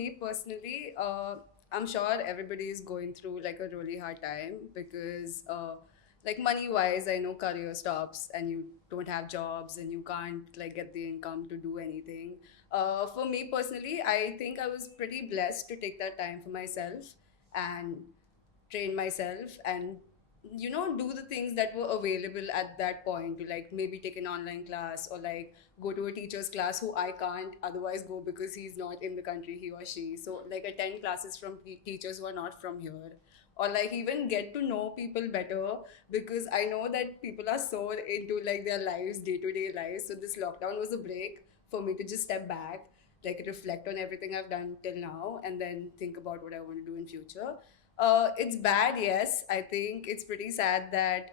me personally, I'm sure everybody is going through like a really hard time because, like money wise, I know career stops and you don't have jobs and you can't like get the income to do anything. For me personally, I think I was pretty blessed to take that time for myself and train myself and do the things that were available at that point, to like maybe take an online class or like go to a teacher's class who I can't otherwise go because he's not in the country, he or she. So like attend classes from teachers who are not from here, or like even get to know people better, because I know that people are so into like their lives, day-to-day lives. So this lockdown was a break for me to just step back, like reflect on everything I've done till now and then think about what I want to do in future. It's bad, yes. I think it's pretty sad that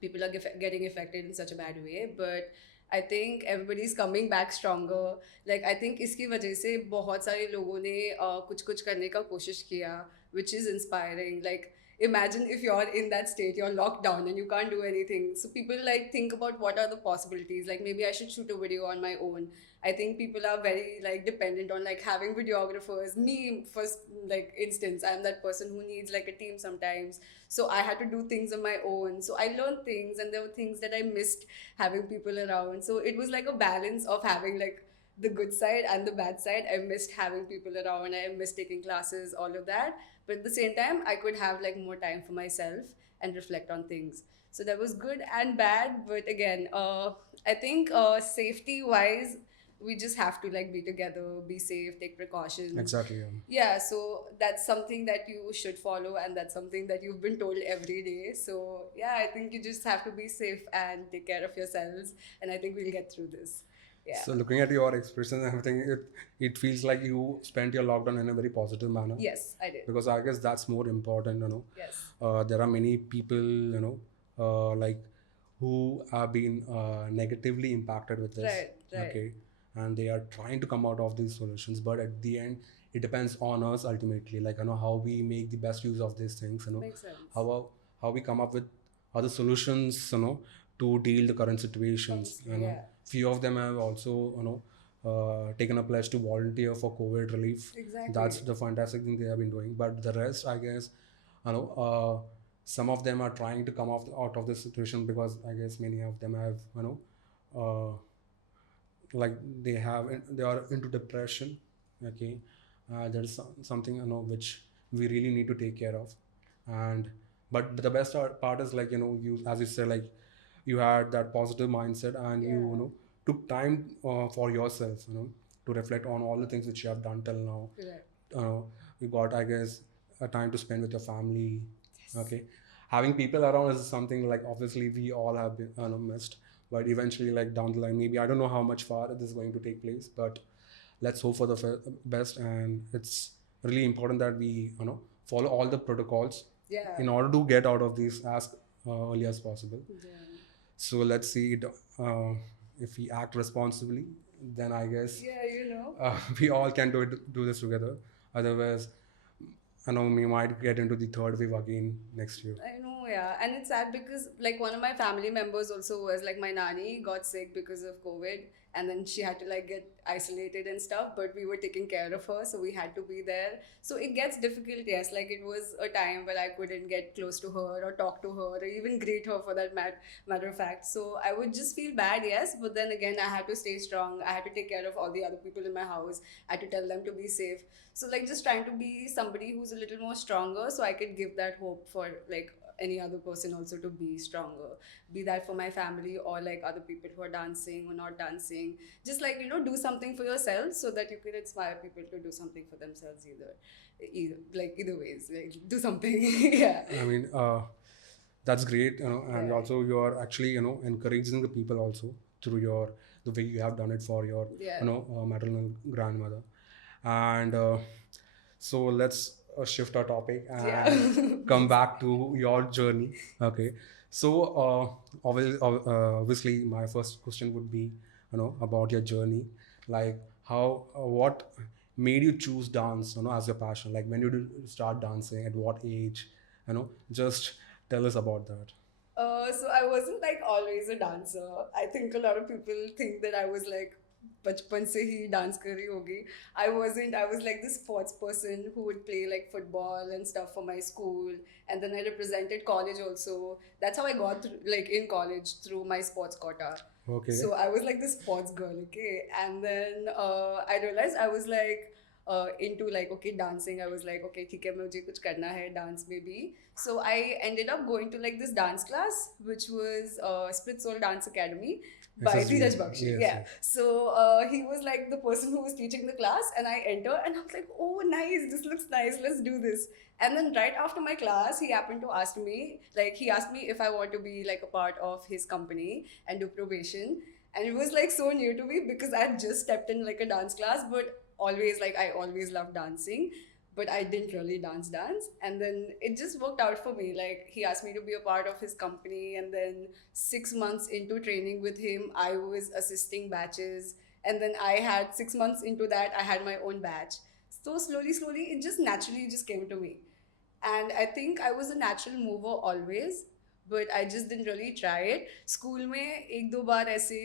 people are getting affected in such a bad way, but I think everybody's coming back stronger. Like I think इसकी वजह से बहुत सारे लोगों ने कुछ कुछ करने का कोशिश किया, which is inspiring. Like imagine if you're in that state, you're locked down and you can't do anything. So people like think about what are the possibilities. Like maybe I should shoot a video on my own. I think people are very like dependent on like having videographers. Me, first like instance, I'm that person who needs like a team sometimes. So I had to do things on my own. So I learned things, and there were things that I missed having people around. So it was like a balance of having like the good side and the bad side. I missed having people around. I missed taking classes, all of that. But at the same time, I could have like more time for myself and reflect on things. So that was good and bad. But again, I think safety wise, we just have to like be together, be safe, take precautions. Exactly. Yeah, so that's something that you should follow, and that's something that you've been told every day. So yeah, I think you just have to be safe and take care of yourselves, and I think we'll get through this. Yeah. So looking at your expression and everything, it feels like you spent your lockdown in a very positive manner. Yes, I did. Because I guess that's more important, Yes. There are many people, like who have been negatively impacted with this. Right. Okay. And they are trying to come out of these solutions, but at the end, it depends on us ultimately. Like, how we make the best use of these things, Makes sense. how we come up with other solutions, to deal the current situations. Yeah. Few of them have also, taken a pledge to volunteer for COVID relief. Exactly. That's the fantastic thing they have been doing. But the rest, I guess, some of them are trying to come out of this situation, because I guess many of them have, like they are into depression. Okay. There's something, which we really need to take care of. And but the best part is, like, you, as you said, like you had that positive mindset, and Yeah. you took time for yourself, to reflect on all the things which you have done till now. Correct. You got, I guess, a time to spend with your family. Okay. Having people around is something like obviously we all have been missed, but eventually, like down the line, maybe, I don't know how much far this is going to take place, but let's hope for the best. And it's really important that we follow all the protocols Yeah. in order to get out of this as early as possible. Yeah. So let's see it, if we act responsibly, then I guess Yeah, we all can do this together. Otherwise, we might get into the third wave again next year. I know, yeah. And it's sad because like one of my family members also was like, my nanny got sick because of COVID, and then she had to like get isolated and stuff, but we were taking care of her, so we had to be there. So it gets difficult, yes. Like it was a time where I couldn't get close to her or talk to her or even greet her, for that matter of fact. So I would just feel bad, yes, but then again I had to stay strong. I had to take care of all the other people in my house. I had to tell them to be safe. So like just trying to be somebody who's a little more stronger, so I could give that hope for like any other person also to be stronger, be that for my family or like other people who are dancing or not dancing. Just like do something for yourself so that you can inspire people to do something for themselves, either ways, like do something. Yeah. I mean, that's great, and Yeah. also you are actually, encouraging the people also through the way you have done it for your, Yeah. maternal grandmother. And so let's shift our topic and Yeah. come back to your journey. Okay. So obviously, my first question would be, about your journey, like what made you choose dance, as your passion? Like when did you start dancing? At what age? Just tell us about that. So I wasn't like always a dancer. I think a lot of people think that I was like बचपन से ही dance कर रही होगी. I was like this sports person who would play like football and stuff for my school, and then I represented college also. That's how I got through, like in college through my sports quota. Okay. So I was like this sports girl, okay? And then I realized I was like into like, okay, dancing. I was like, okay, ठीक है, मुझे कुछ करना है dance में भी. So I ended up going to like this dance class, which was Split Soul Dance Academy by SSG. Dheeraj Bakshi. Yes, Yeah. yes. So he was like the person who was teaching the class, and I enter, and I was like, oh, nice, this looks nice, let's do this. And then right after my class, he happened to ask me, like, he asked me if I want to be like a part of his company and do probation. And it was like so new to me because I had just stepped in like a dance class, but always like I always loved dancing, but I didn't really dance. And then it just worked out for me. Like he asked me to be a part of his company, and then 6 months into training with him, I was assisting batches, and then I had 6 months into that, I had my own batch. So slowly, it just naturally just came to me. And I think I was a natural mover always, but I just didn't really try it. School में एक दो बार ऐसे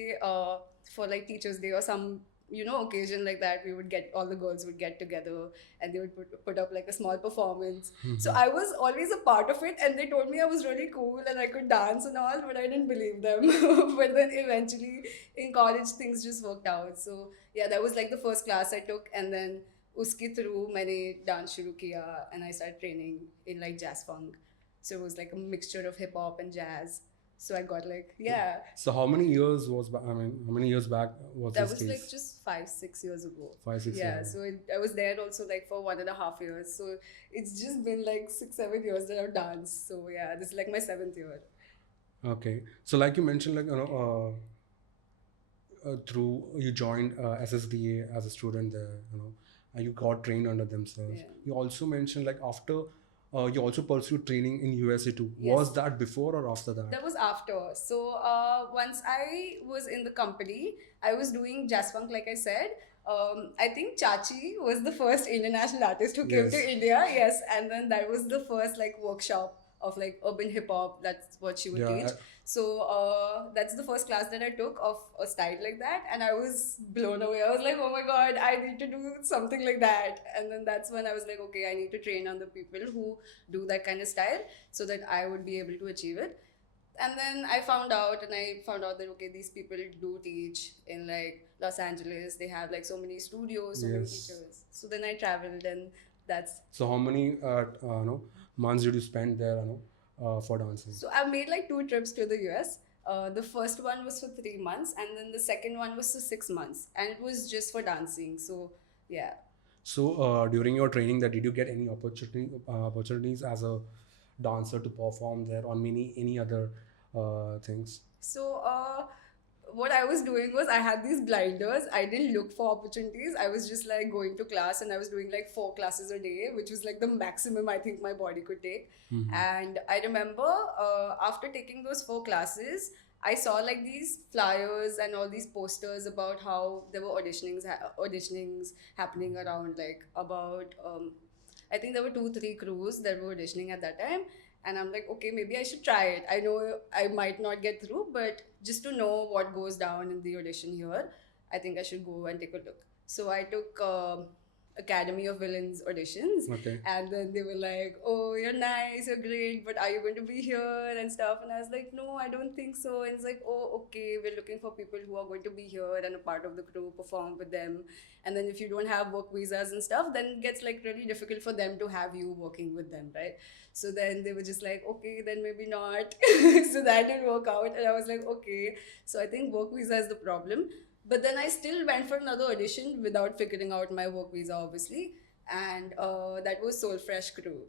for like Teachers Day or some occasion like that, we would get, all the girls would get together and they would put up like a small performance. So I was always a part of it, and they told me I was really cool and I could dance and all, but I didn't believe them. But then eventually in college things just worked out. So yeah, that was like the first class I took, and then उसके through मैंने dance शुरू किया, and I started training in like jazz funk. So it was like a mixture of hip hop and jazz. So I got like, yeah. So how many years was how many years back was That this was case? like just 5-6 years ago. 5-6 Yeah, years. so I was there also like for 1.5 years. So it's just been like 6-7 years that I've danced. So yeah, this is like my 7th year. Okay. So like you mentioned, like through you joined SSDA as a student there, and you got trained under themselves. Yeah. You also mentioned like after you also pursued training in USA too. Yes. Was that before or after that? That was after. So once I was in the company, I was doing jazz funk, like I said. I think Chachi was the first international artist who came Yes. to India. Yes, and then that was the first like workshop of like urban hip hop. That's what she would Yeah, teach. So that's the first class that I took of a style like that, and I was blown away. I was like, oh my god, I need to do something like that. And then that's when I was like, okay, I need to train on the people who do that kind of style so that I would be able to achieve it. And then I found out that okay, these people do teach in like Los Angeles. They have like so many studios, so many Yes. teachers. So then I traveled, and that's. So how many months did you spend there, for dancing? So I made like 2 trips to the US. The first one was for 3 months, and then the second one was for 6 months, and it was just for dancing. So yeah. So during your training, did you get any opportunities as a dancer to perform there on any other things? So what I was doing was I had these blinders. I didn't look for opportunities. I was just like going to class, and I was doing like 4 classes a day, which was like the maximum I think my body could take. And I remember after taking those 4 classes, I saw like these flyers and all these posters about how there were auditionings happening around, like about I think there were 2-3 crews that were auditioning at that time. And I'm like, okay, maybe I should try it. I know I might not get through, but just to know what goes down in the audition here, I think I should go and take a look. So I took Academy of Villains auditions. Okay. And then they were like, oh, you're nice, you're great, but are you going to be here and stuff? And I was like, no, I don't think so. And it's like, oh, okay, we're looking for people who are going to be here and a part of the crew, perform with them. And then if you don't have work visas and stuff, then it gets like really difficult for them to have you working with them, right? So then they were just like, okay, then maybe not. So that didn't work out. And I was like, okay. So I think work visa is the problem. But then I still went for another audition without figuring out my work visa, obviously. And that was Soul Fresh Crew.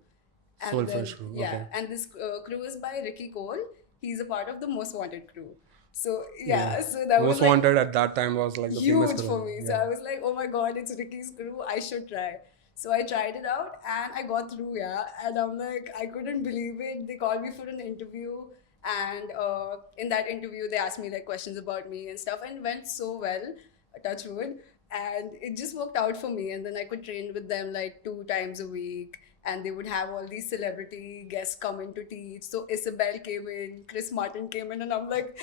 And Soul then, Fresh Crew, yeah. okay. And this crew is by Ricky Cole. He's a part of the Most Wanted crew. So yeah, so that was Most like Wanted at that time was like the huge famous for crew. me. So I was like, oh my god, it's Ricky's crew. I should try. So I tried it out and I got through, yeah. And I'm like, I couldn't believe it. They called me for an interview. And in that interview, they asked me like questions about me and stuff, and it went so well, touch wood. And it just worked out for me. And then I could train with them like 2 times a week. And they would have all these celebrity guests come in to teach. So Isabel came in, Chris Martin came in, and I'm like,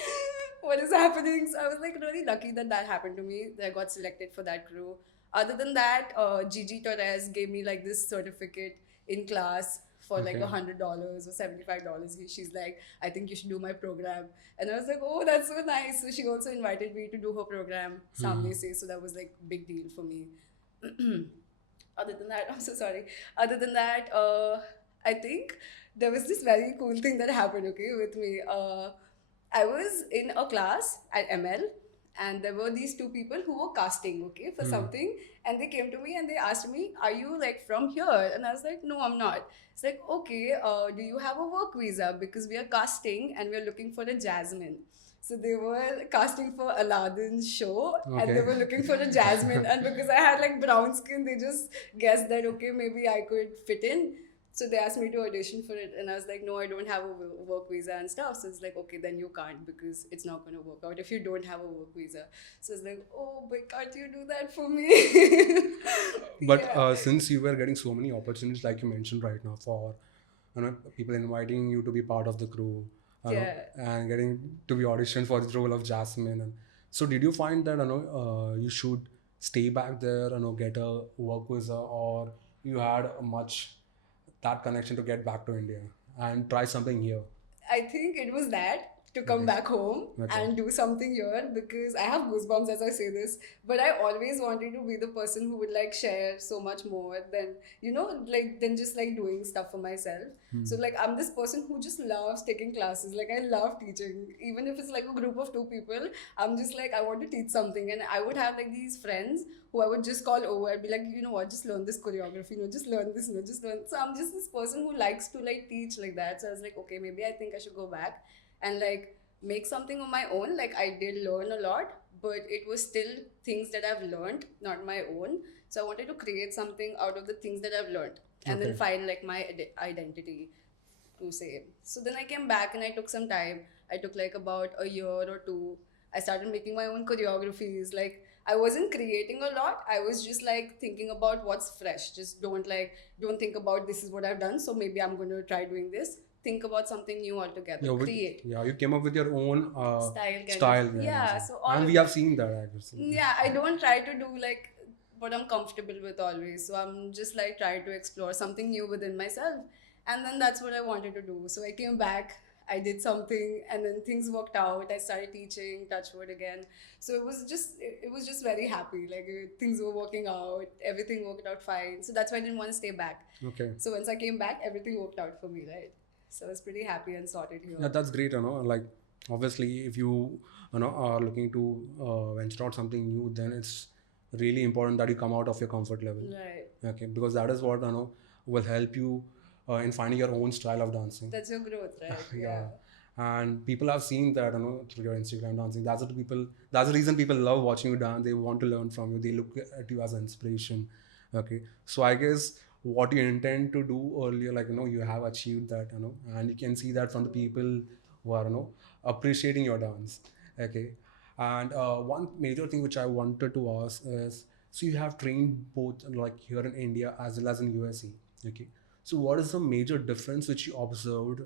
what is happening? So I was like really lucky that that happened to me, that I got selected for that crew. Other than that, Gigi Torres gave me like this certificate in class for like Okay. $100 or $75. She's like, I think you should do my program. And I was like, oh, that's so nice. So she also invited me to do her program, Samne Se. So that was like big deal for me. Other than that, I'm so sorry. Other than that, I think there was this very cool thing that happened, okay, with me. I was in a class at ML, and there were these two people who were casting, okay, for something. And they came to me and they asked me, are you like from here? And I was like, no, I'm not. It's like, okay, do you have a work visa? Because we are casting and we're looking for a Jasmine. So they were casting for Aladdin's show and they Okay. were looking for a Jasmine. And because I had like brown skin, they just guessed that, okay, maybe I could fit in. So they asked me to audition for it, and I was like, no, I don't have a work visa and stuff. So it's like, okay, then you can't because it's not going to work out if you don't have a work visa. So it's like, oh, but can't you do that for me? But Yeah. since you were getting so many opportunities, like you mentioned right now, for people inviting you to be part of the crew, Yeah. and getting to be auditioned for the role of Jasmine, and so did you find that you should stay back there, get a work visa, or you had a much that connection to get back to India and try something here? I think it was that to come Okay. back home Okay. and do something here because I have goosebumps as I say this. But I always wanted to be the person who would like share so much more than like than just like doing stuff for myself. So like I'm this person who just loves taking classes. Like I love teaching, even if it's like a group of two people. I'm just like I want to teach something, and I would have like these friends who I would just call over. I'd be like, you know what, just learn this choreography, just learn this, just learn. So I'm just this person who likes to like teach like that. So I was like, okay, maybe I think I should go back and like make something on my own. Like I did learn a lot, but it was still things that I've learned, not my own. So I wanted to create something out of the things that I've learned and then Okay. find like my identity to say. So then I came back and I took some time. I took like about a year or two. I started making my own choreographies. Like I wasn't creating a lot. I was just like thinking about what's fresh. Just don't think about this is what I've done. So maybe I'm going to try doing this. Think about something new altogether. Yeah, Create you came up with your own style kind style, of. yeah, Yeah. also. So all And of we have that. seen that actually. Yeah, I don't try to do like what I'm comfortable with always. So I'm just like trying to explore something new within myself. And then that's what I wanted to do. So I came back, I did something, and then things worked out. I started teaching touchwood again. So it was just very happy. Like things were working out, everything worked out fine. So that's why I didn't want to stay back. Okay. So once I came back, everything worked out for me, right? So I was pretty happy and sorted here. Yeah, that's great, like obviously if you are looking to venture out something new, then it's really important that you come out of your comfort level. Right. Okay, because that is what will help you in finding your own style of dancing. That's your growth, right? Yeah. And people have seen that through your Instagram dancing. That's the reason people love watching you dance. They want to learn from you. They look at you as an inspiration. Okay, so I guess what you intend to do earlier, like you have achieved that, and you can see that from the people who are appreciating your dance. Okay. And one major thing which I wanted to ask is, so you have trained both like here in India as well as in USA. Okay, so what is the major difference which you observed,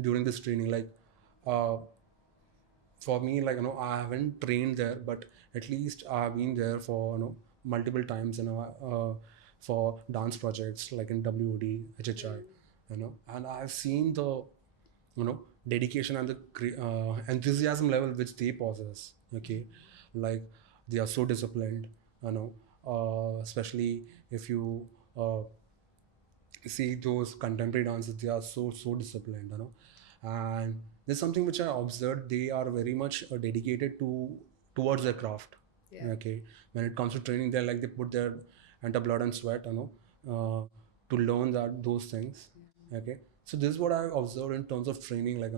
during this training? Like, uh, for me, like I haven't trained there, but at least I've been there for multiple times, for dance projects like in WOD, HHI, and I've seen the dedication and the enthusiasm level which they possess. Okay, like they are so disciplined, especially if you see those contemporary dances, they are so disciplined, and there's something which I observed. They are very much dedicated towards their craft. Yeah. Okay, when it comes to training, they're like they put their enter blood and sweat, to learn those things. Okay, so this is what I observed in terms of training. Like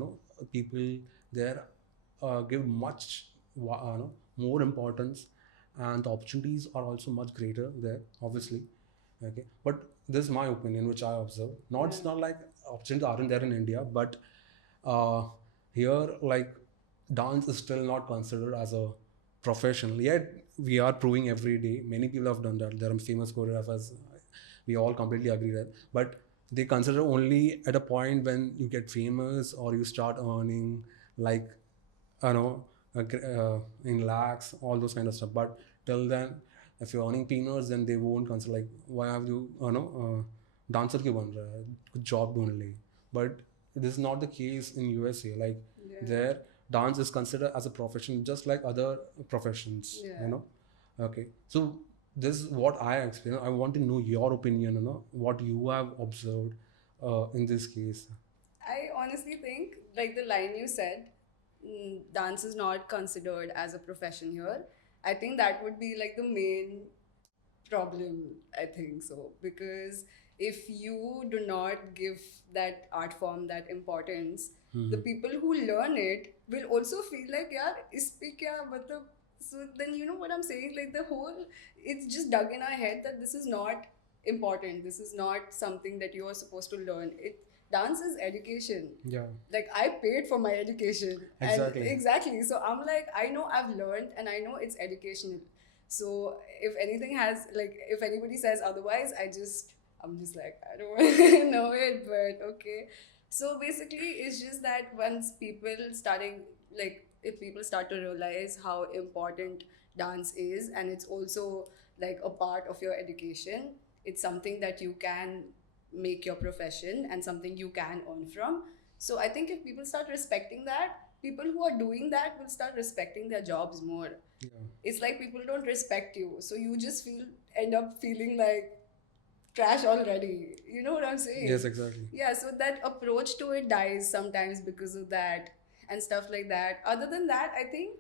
people there give much more importance, and the opportunities are also much greater there, obviously. Okay, but this is my opinion which I observe. It's not like opportunities aren't there in India, but uh, here, like, dance is still not considered as a profession, yet we are proving every day. Many people have done that. There are famous choreographers, we all completely agree that, but they consider only at a point when you get famous or you start earning, like you know, in lakhs, all those kind of stuff. But till then, if you're earning peanuts, then they won't consider like, why have you know, dancer क्यों बन रहा है? Good job only. But this is not the case in USA. Like Yeah. there, dance is considered as a profession, just like other professions. Yeah. You know. Okay. So this is what I experienced. I want to know your opinion. You know, what you have observed in this case. I honestly think, like the line you said, dance is not considered as a profession here. I think that would be like the main problem, I think so. Because if you do not give that art form that importance, the people who learn it will also feel like, yaar, ispe kya matlab. So then, you know what I'm saying? Like the whole, it's just dug in our head that this is not important. This is not something that you are supposed to learn. Dance is education. Yeah. Like I paid for my education. Exactly. And exactly. So I'm like, I know I've learned and I know it's educational. So if anything has, like, if anybody says otherwise, I'm just like, I don't know it, but okay. So basically, it's just that once people starting, like, if people start to realize how important dance is, and it's also like a part of your education, it's something that you can make your profession and something you can earn from. So I think if people start respecting that, people who are doing that will start respecting their jobs more. Yeah. It's like people don't respect you, so you just end up feeling like trash already. You know what I'm saying? Yes, exactly. Yeah, so that approach to it dies sometimes because of that and stuff like that. Other than that, I think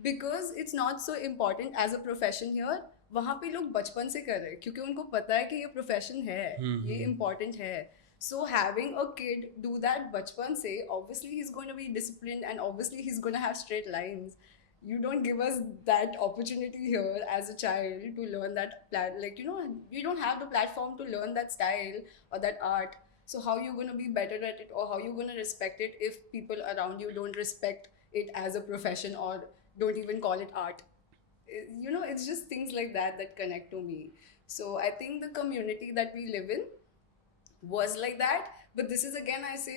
because it's not so important as a profession here, वहाँ पे लोग बचपन से कर रहे हैं क्योंकि उनको पता है कि ये प्रोफेशन है, ये इम्पोर्टेंट है. So having a kid do that बचपन से, obviously he's going to be disciplined and obviously he's going to have straight lines. You don't give us that opportunity here as a child to learn that like, you know, you don't have the platform to learn that style or that art. So how you going to be better at it, or how you going to respect it if people around you don't respect it as a profession or don't even call it art? You know, it's just things like that that connect to me. So I think the community that we live in was like that. But this is again, I say,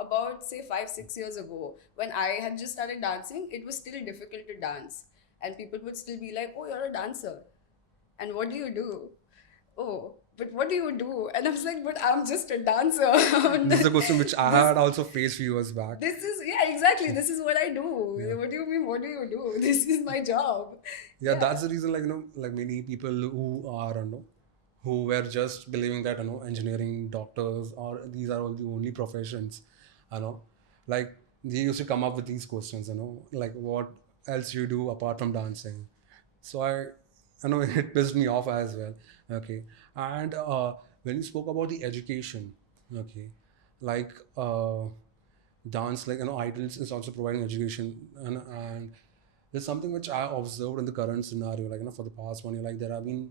about say 5-6 years ago, when I had just started dancing, it was still difficult to dance, and people would still be like, oh, you're a dancer, and what do you do? Oh, but what do you do? And I was like, but I'm just a dancer. This is a question which I had also faced few years back. This is, yeah, exactly, this is what I do. Yeah. What do you mean, what do you do? This is my job. Yeah, that's the reason, like, you know, like many people who are, you know, who were just believing that, you know, engineering, doctors, or these are all the only professions, you know, like they used to come up with these questions, you know, like what else you do apart from dancing. So I know it pissed me off as well. Okay. And when you spoke about the education, okay, like dance, like, you know, IDALS is also providing education, and there's something which I observed in the current scenario, like, you know, for the past 1 year, like there have been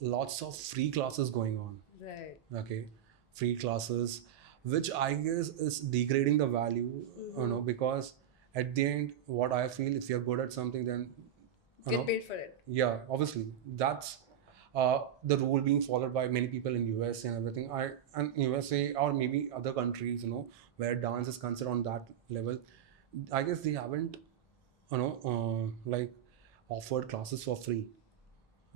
lots of free classes going on. Right. Okay, free classes, which I guess is degrading the value, you know, because at the end, what I feel, if you're good at something, then you know, Get paid for it. yeah, obviously that's the rule being followed by many people in USA and everything. And USA or maybe other countries, you know, where dance is considered on that level, I guess they haven't, you know, like offered classes for free,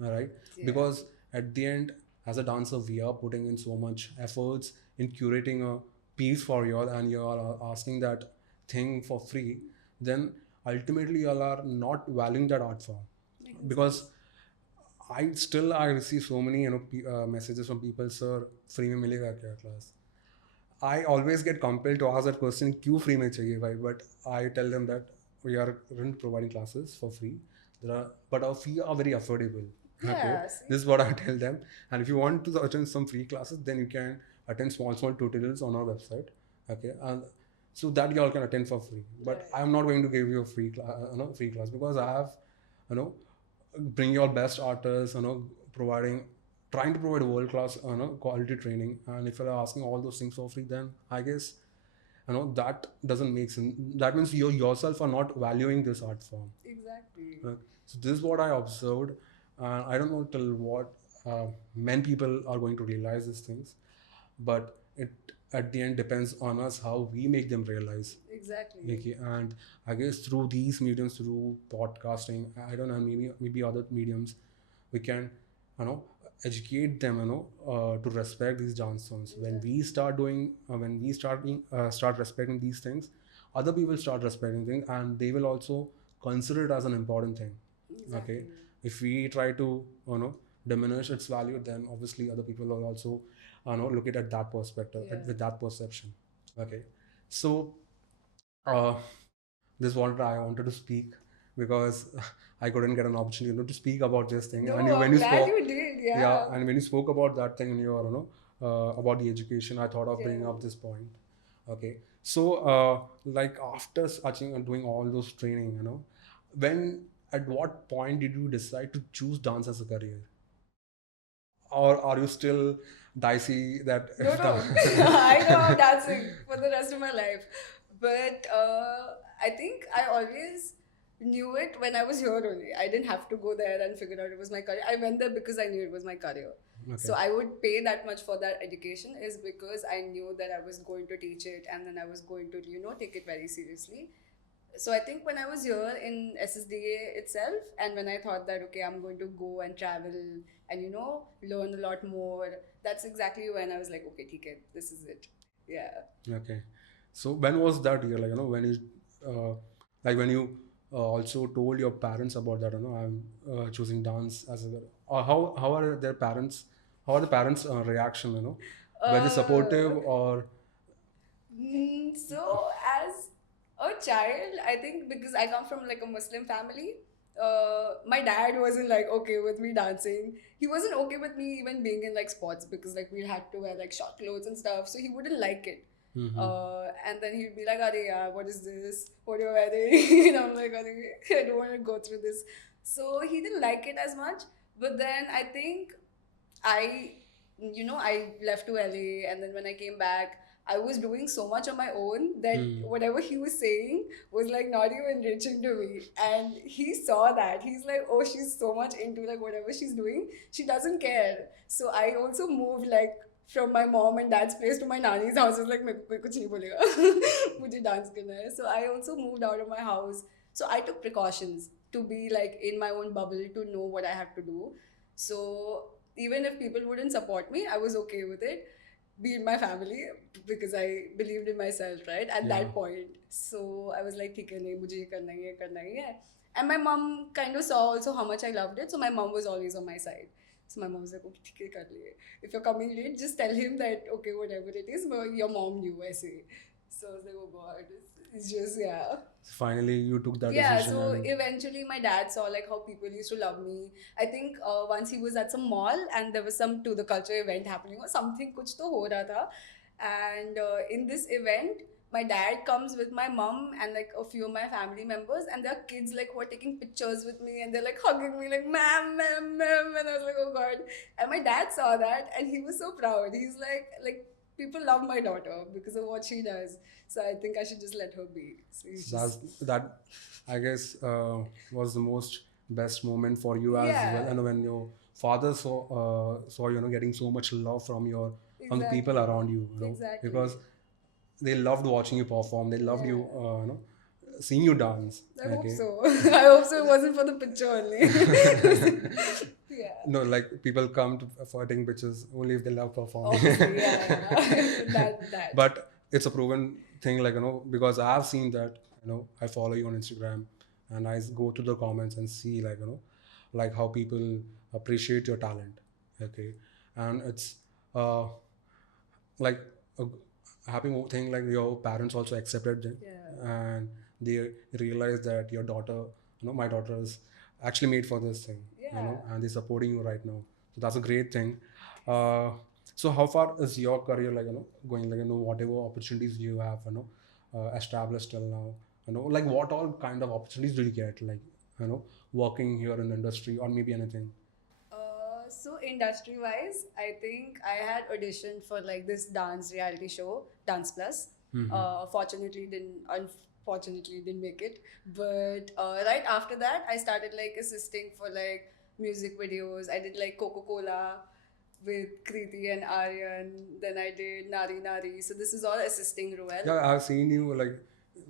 all right? Yeah. Because at the end, as a dancer, we are putting in so much efforts in curating a piece for you all, and you are asking that thing for free, then ultimately you all are not valuing that art form. Because I receive so many, you know, messages from people, sir, free में मिलेगा क्या class? I always get compelled to ask that question, क्यों free में चाहिए भाई? But I tell them that we are providing classes for free. But our fee are very affordable. Yeah, Okay, see? this is what I tell them. And if you want to attend some free classes, then you can attend small tutorials on our website. Okay, and so that you all can attend for free. But Right. I'm not going to give you a free class because I have, you know, bring your best artists, you know, trying to provide world class, you know, quality training. And if you're asking all those things for free, then I guess, you know, that doesn't make sense. That means you yourself are not valuing this art form. Exactly. So this is what I observed. I don't know till what men people are going to realize these things, but it at the end depends on us how we make them realize. Exactly. Okay, and I guess through these mediums, through podcasting, I don't know, maybe other mediums, we can, you know, educate them, to respect these dance songs. When we start doing, when we start respecting these things, other people start respecting things, and they will also consider it as an important thing. Okay, Exactly. if we try to, diminish its value, then obviously other people will also, look at that perspective, Yeah. with that perception. Okay, so uh, this what I wanted to speak, because I couldn't get an opportunity, to speak about this thing. No, And when I'm you glad spoke, you did. yeah, Yeah. and when you spoke about that thing in your, about the education, I thought of bringing Yeah. up this point. Okay, so like after touching and doing all those training, when at what point did you decide to choose dance as a career, or are you still dicey that No, if no. I know I'm dancing for the rest of my life. But I think I always knew it when I was here only. I didn't have to go there and figure out it was my career. I went there because I knew it was my career. So okay, I would pay that much for that education is because I knew that I was going to teach it and then I was going to, take it very seriously. So I think when I was here in SSDA itself, and when I thought that okay, I'm going to go and travel and learn a lot more, that's exactly when I was like, okay, TK, this is it. Yeah. okay. So when was that year? Like, when you, like when you also told your parents about that, I'm choosing dance as a, or how are their parents? How are the parents' reaction? Were they supportive Uh, or so as a child, I think because I come from like a Muslim family, my dad wasn't like okay with me dancing. He wasn't okay with me even being in like sports because like we had to wear like short clothes and stuff. So he wouldn't like it. Mhm. And then he'd be like, "Are yeah, what is this? What are you wearing?" And I'm like, I don't want to go through this. So he didn't like it as much. But then I think I, I left to LA, and then when I came back, I was doing so much on my own that Hmm. whatever he was saying was like not even reaching to me. And he saw that. He's like, oh, she's so much into like whatever she's doing, she doesn't care. So I also moved like from my mom and dad's place to my nanny's house. I was like, मेरे को कोई कुछ नहीं बोलेगा मुझे dance करना है. So I also moved out of my house. So I took precautions to be like in my own bubble to know what I have to do. So even if people wouldn't support me, I was okay with it. Be in my family because I believed in myself, right? At Yeah. that point. So I was like, ठीक है नहीं मुझे ये करना ही है करना ही है. And my mom kind of saw also how much I loved it. So my mom was always on my side. So my mom was like, okay, ठीक है कर लिए. If you're coming late, just tell him that okay, whatever it is, but your mom knew ऐसे. So I was like, oh god, it's just yeah. Finally you took that Yeah, decision so and eventually my dad saw like how people used to love me. I think once he was at some mall and there was some to the culture event happening or something kuch to ho raha tha. And in this event my dad comes with my mom and like a few of my family members, and there are kids like who are taking pictures with me and they're like hugging me like ma'am, and I was like oh god. And my dad saw that and he was so proud. He's like people love my daughter because of what she does. So I think I should just let her be. So he's that's just that I guess was the most best moment for you as well. yeah, And when your father saw getting so much love from the people exactly, around you, exactly. because they loved watching you perform, they loved you, Yeah, seeing you dance. I hope Okay. so. I hope so. It wasn't for the picture only. Yeah, No, like people come for taking pictures only if they love performing. obviously, yeah. That. But it's a proven thing, like, because I have seen that, I follow you on Instagram, and I go to the comments and see, like, like how people appreciate your talent. Okay. And it's uh like a happy thing, like your parents also accepted it, Yeah, and they realized that your daughter, my daughter is actually made for this thing, yeah. and they're supporting you right now. So that's a great thing. uh, so how far is your career, like, going, like, whatever opportunities you have, established till now, like what all kind of opportunities do you get, like, working here in the industry, or maybe anything? So industry wise, I think I had auditioned for like this dance reality show, Dance Plus. Unfortunately didn't make it. But right after that, I started like assisting for like music videos. I did like Coca Cola. with Kriti and Aryan. Then I did Nari Nari. So this is all assisting role. Yeah, I've seen you like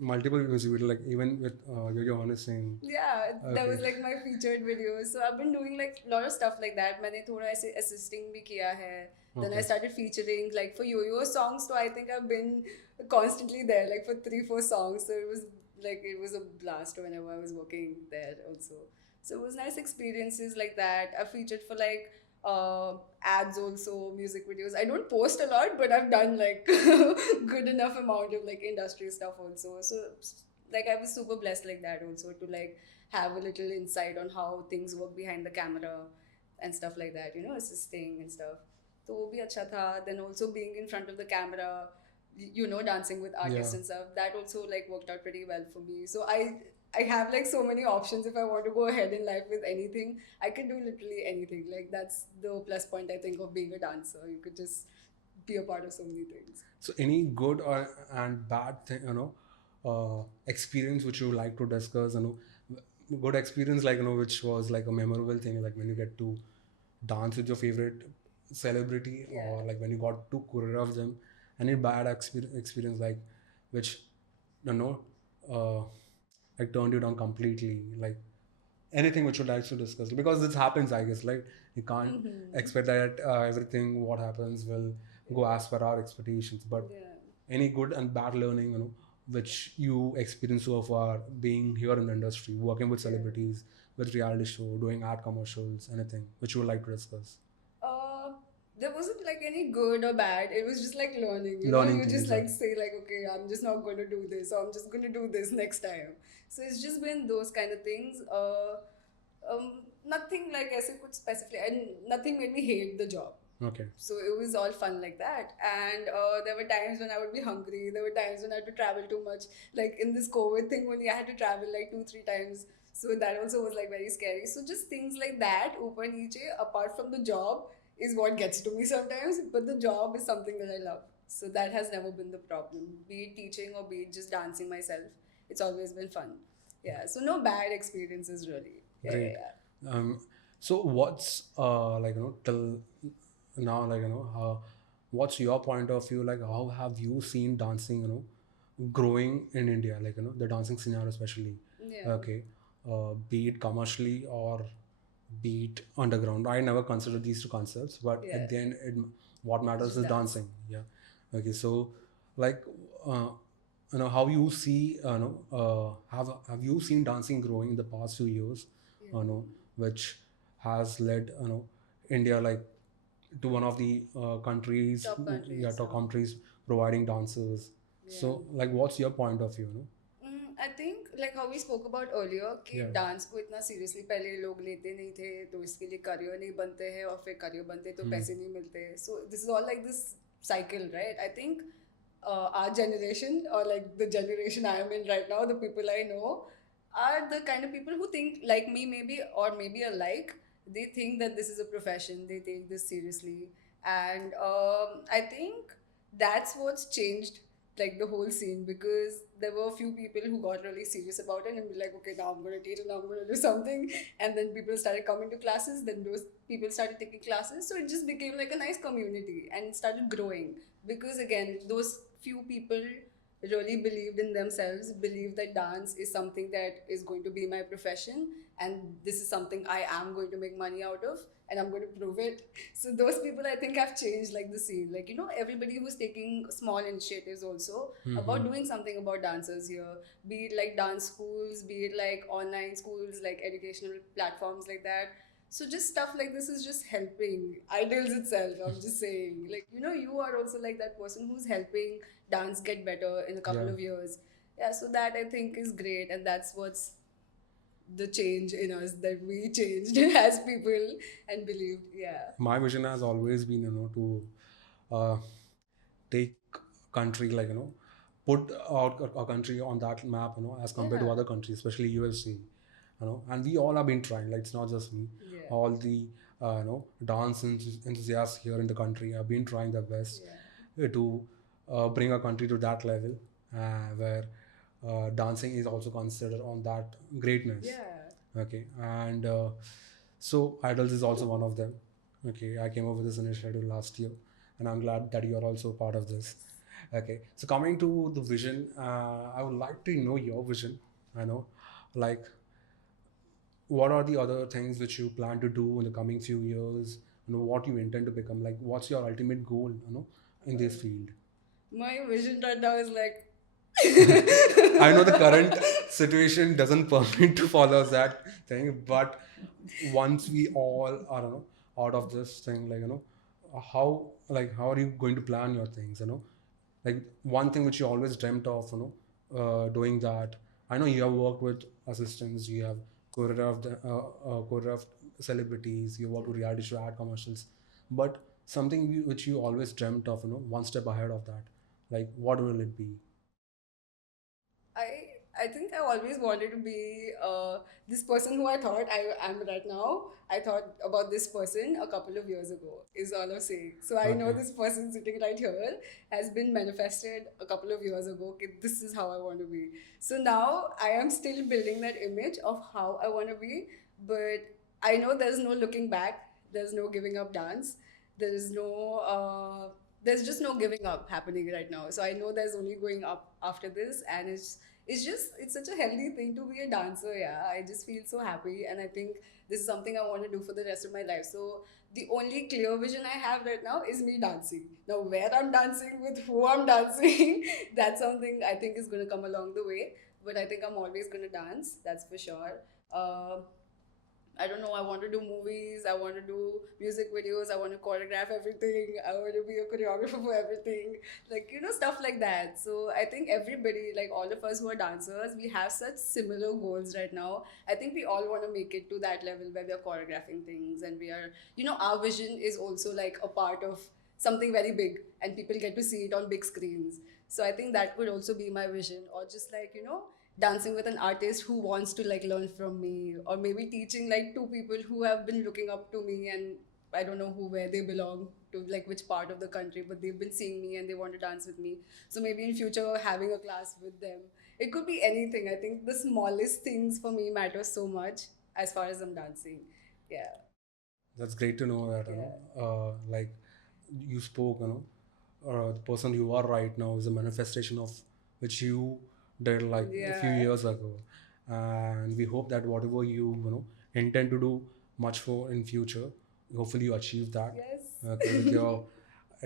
multiple music videos, like even with Yo-Yo Honest saying. Yeah, that Okay. was like my featured video. So I've been doing like a lot of stuff like that. मैंने थोड़ा ऐसे assisting भी किया है. Then I Okay. started featuring like for Yo-Yo songs. So I think I've been constantly there like for 3-4 songs. So it was a blast whenever I was working there also. So it was nice experiences like that. I featured for like ads also, music videos. I don't post a lot, but I've done like good enough amount of like industry stuff also. So like I was super blessed like that also to like have a little insight on how things work behind the camera and stuff like that, you know, assisting and stuff. तो वो भी अच्छा था. Then also being in front of the camera, you know, dancing with artists Yeah. and stuff, that also like worked out pretty well for me. So I have like so many options. If I want to go ahead in life with anything, I can do literally anything. Like that's the plus point I think of being a dancer. You could just be a part of so many things. So any good or and bad thing, experience which you like to discuss, good experience, like, which was like a memorable thing, like when you get to dance with your favorite celebrity, Yeah. or like when you got to choreograph them. Any bad experience, like, which, you know, uh, like turned you down completely, like anything which you'd like to discuss, because this happens, I guess, like you can't expect that everything what happens will go as per our expectations, but Yeah. any good and bad learning, which you experience so far being here in the industry, working with celebrities, with reality show, doing ad commercials, anything which you would like to discuss. Uh, there wasn't like any good or bad. It was just like learning. You know, Learning you things, just like exactly. say like, okay, I'm just not going to do this, or I'm just going to do this next time. So it's just been those kind of things. Nothing like ऐसे कुछ specifically, and nothing made me hate the job. Okay. So it was all fun like that. And there were times when I would be hungry. There were times when I had to travel too much. Like in this COVID thing, when I had to travel like 2-3 times. So that also was like very scary. So just things like that, ऊपर नीचे, apart from the job, is what gets to me sometimes. But the job is something that I love. So that has never been the problem. Be it teaching or be it just dancing myself. It's always been fun. Yeah. So no bad experiences really. Yeah, Great. yeah, yeah. So what's till now, like, what's your point of view, like how have you seen dancing, growing in India, like, the dancing scenario especially. Yeah. Okay. Be it commercially or be it underground, I never consider these two concepts, but Yeah. at the end what matters Just is dance. dancing. Yeah. Okay, so like, how you see, have you seen dancing growing in the past few years, which has led, India like to one of the countries, Top countries yeah, top now. countries providing dancers. So like, what's your point of view, I think like how we spoke about earlier कि Yeah. Dance को इतना seriously पहले लोग लेते नहीं थे, तो इसके लिए करियर नहीं बनते हैं, और फिर करियर बनते तो पैसे नहीं मिलते. So this is all like this cycle, right? I think our generation, or like the generation I am in right now, the people I know are the kind of people who think like me, maybe, or maybe alike. They think that this is a profession. They take this seriously, and I think that's what's changed like the whole scene, because there were a few people who got really serious about it and be like, okay, now I'm going to teach and now I'm going to do something. And then people started coming to classes, then those people started taking classes. So it just became like a nice community and it started growing, because again, those few people really believed in themselves, believed that dance is something that is going to be my profession, and this is something I am going to make money out of, and I'm going to prove it. So those people I think have changed like the scene. Like, you know, everybody who's taking small initiatives also about doing something about dancers here, be it like dance schools, be it like online schools, like educational platforms like that. So just stuff like this is just helping IDALS itself. I'm just saying, like, you know, you are also like that person who's helping dance get better in a couple Yeah. of years. Yeah, so that I think is great, and that's what's the change in us, that we changed as people and believed. Yeah. My vision has always been, to uh, take country, like, put our country on that map, as compared to Yeah. other countries, especially UFC, and we all have been trying, like, it's not just me. Yeah. All the dance enthusiasts here in the country have been trying their best to bring our country to that level, where dancing is also considered on that greatness. Yeah. Okay, and so IDALS is also one of them. Okay, I came up with this initiative last year, and I'm glad that you are also part of this. Okay, so coming to the vision, I would like to know your vision. I know, like, what are the other things which you plan to do in the coming few years? You know, what you intend to become. Like, what's your ultimate goal? You know, in this field. My vision right now is like I know the current situation doesn't permit to follow that thing, but once we all are, you know, out of this thing, like, you know, how are you going to plan your things? You know, like one thing which you always dreamt of, you know, doing that. I know you have worked with assistants, you have choreographed celebrities, you worked with reality show ad commercials, but something which you always dreamt of, you know, one step ahead of that. Like, what will it be? I think I always wanted to be this person who I thought I am right now. I thought about this person a couple of years ago, is all I'm saying. So I know Okay. this person sitting right here has been manifested a couple of years ago. Okay, this is how I want to be. So now I am still building that image of how I want to be, but I know there's no looking back, there's no giving up dance, there is no. There's just no giving up happening right now. So I know there's only going up after this, and it's such a healthy thing to be a dancer. Yeah, I just feel so happy, and I think this is something I want to do for the rest of my life. So the only clear vision I have right now is me dancing. Now where I'm dancing, with who I'm dancing, that's something I think is going to come along the way. But I think I'm always going to dance, that's for sure. uh, I don't know. I want to do movies. I want to do music videos. I want to choreograph everything. I want to be a choreographer for everything. Like, stuff like that. So I think everybody, like all of us who are dancers, we have such similar goals right now. I think we all want to make it to that level where we are choreographing things and we are, our vision is also like a part of something very big and people get to see it on big screens. So I think that could also be my vision. Or just like, dancing with an artist who wants to like learn from me, or maybe teaching like two people who have been looking up to me, and I don't know where they belong to, like which part of the country, but they've been seeing me and they want to dance with me. So maybe in future having a class with them. It could be anything. I think the smallest things for me matter so much as far as I'm dancing. Yeah. That's great to know that, you Yeah. know, like you spoke, you know, the person you are right now is a manifestation of which you did like a few Yeah. years ago. And we hope that whatever you know, intend to do much for in future, hopefully you achieve that. Okay, with Yes. your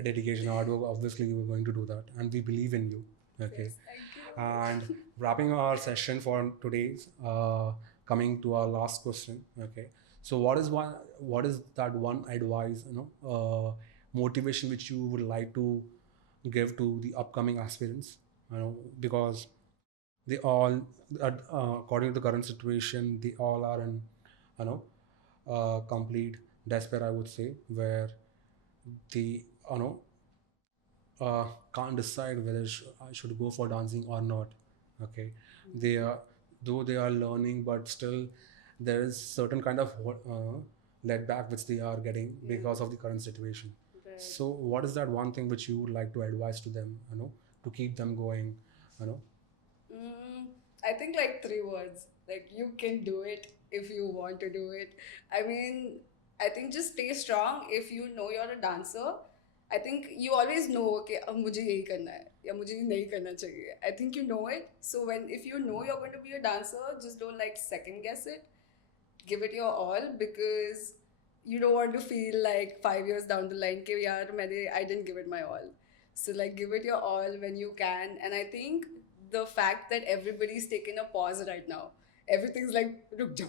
dedication, hard work, obviously you are going to do that. And we believe in you. Okay. Yes, thank And you. wrapping our session for today's, coming to our last question. Okay, so what is that one advice, you know, motivation which you would like to give to the upcoming aspirants, you know, because they all, according to the current situation, they all are in, you know, complete despair, I would say, where they, you know, can't decide whether I should go for dancing or not. Okay, they are, though they are learning, but still there is certain kind of let back which they are getting Yeah. because of the current situation. Right. So, what is that one thing which you would like to advise to them? You know, to keep them going. You know. Mm, I think like three words. Like you can do it if you want to do it. I mean, I think just stay strong. If you know you're a dancer, I think you always know, okay, अब मुझे यही करना है या मुझे ये नहीं करना चाहिए. I think you know it. So when if you know you're going to be a dancer, just don't like second guess it. Give it your all, because you don't want to feel like 5 years down the line कि यार I didn't give it my all. So like give it your all when you can. And I think the fact that everybody's taking a pause right now, everything's like ruk jao,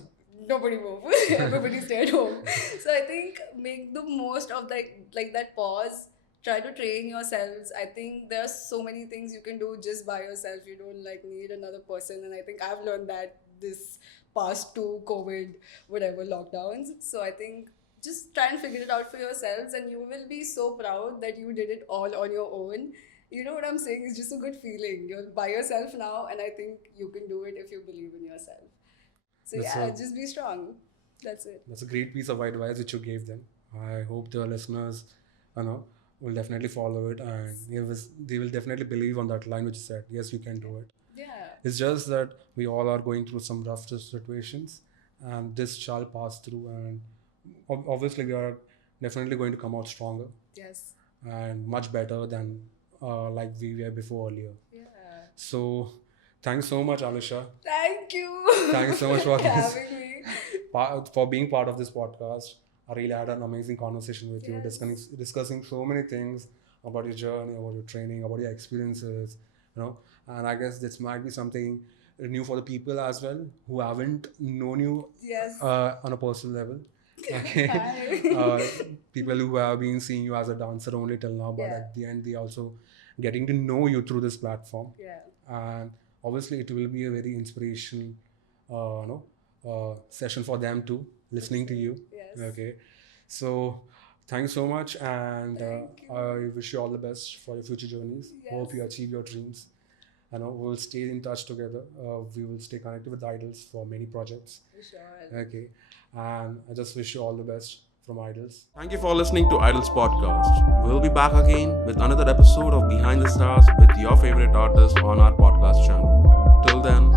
nobody move, everybody stay at home. So I think make the most of like that pause. Try to train yourselves. I think there are so many things you can do just by yourself. You don't like need another person, and I think I've learned that this past two COVID, whatever lockdowns. So I think just try and figure it out for yourselves, and you will be so proud that you did it all on your own. You know what I'm saying? It's just a good feeling. You're by yourself now, and I think you can do it if you believe in yourself. So That's yeah, a just be strong. That's it. that's a great piece of advice which you gave them. I hope the listeners, you know, will definitely follow it, and they will definitely believe on that line which you said. Yes, you can do it. Yeah. It's just that we all are going through some rough situations, and this shall pass through. And obviously, we are definitely going to come out stronger Yes. and much better than like we were before earlier. Yeah. So thanks so much, Alisha. Thank you. Thanks so much for this. having me. For being part of this podcast. I really had an amazing conversation with you, Yes. discussing so many things about your journey, about your training, about your experiences, And I guess this might be something new for the people as well who haven't known you Yes. on a personal level. Okay. People who have been seeing you as a dancer only till now, but Yeah. at the end they also getting to know you through this platform. Yeah. And obviously it will be a very inspirational session for them too, listening to you. Yes. Okay, so thanks so much, and Thank you. I wish you all the best for your future journeys. Yes. Hope you achieve your dreams. We'll stay in touch together. We will stay connected with Idols for many projects. For sure. Okay, and I just wish you all the best from Idols. Thank you for listening to IDALS Podcast. We'll be back again with another episode of Behind the Stars with your favorite artist on our podcast channel. Till then,